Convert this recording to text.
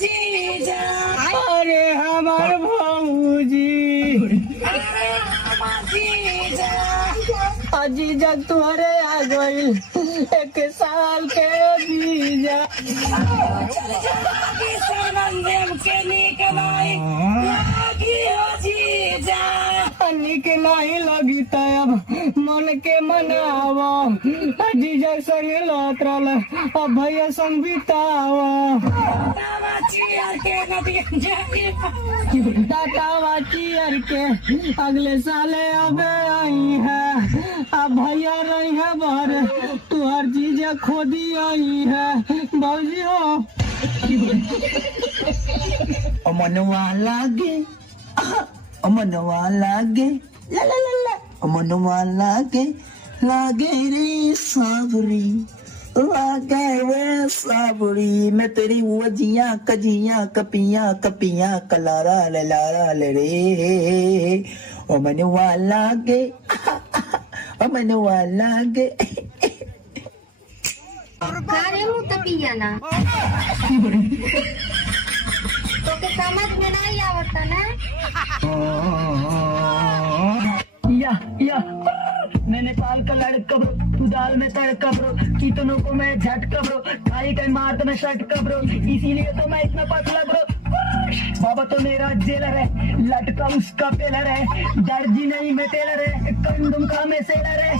जीजा अरे हमार भौजी जीजा तुहरे आ गइल 1 साल के जीजा निक नहीं लगी त अब मन के मनाव जीजा संग लत रल अब भैया संग बिताव टाटावा चियर के अगले साले अब आई है अब भैया रही है बाहर तुहर जीजा खोदी आई है भौजी हो मनवा लागे मनवा लागे ला ला ला ला मनवा लागे लागे रे साबरी लागे रे साबरी मैं तेरी वजियां कजियां कपियां कपियां कलारा ले रे ओ मनवा लागे ओ मनवा लागे अरे मुँह तो पिया ना तो के समझ में नहीं आवता ना या मैं नेपाल का लड़का ब्रो तू दाल में तड़का ब्रो कितनों को मैं झटका ब्रो खाई कहीं मार तो मैं शटका ब्रो इसीलिए तो मैं इतना पतला ब्रो बाबा तो मेरा जेलर है लटका उसका पेलर है दर्जी नहीं मैं टेलर है कंडोम का मैं सेलर है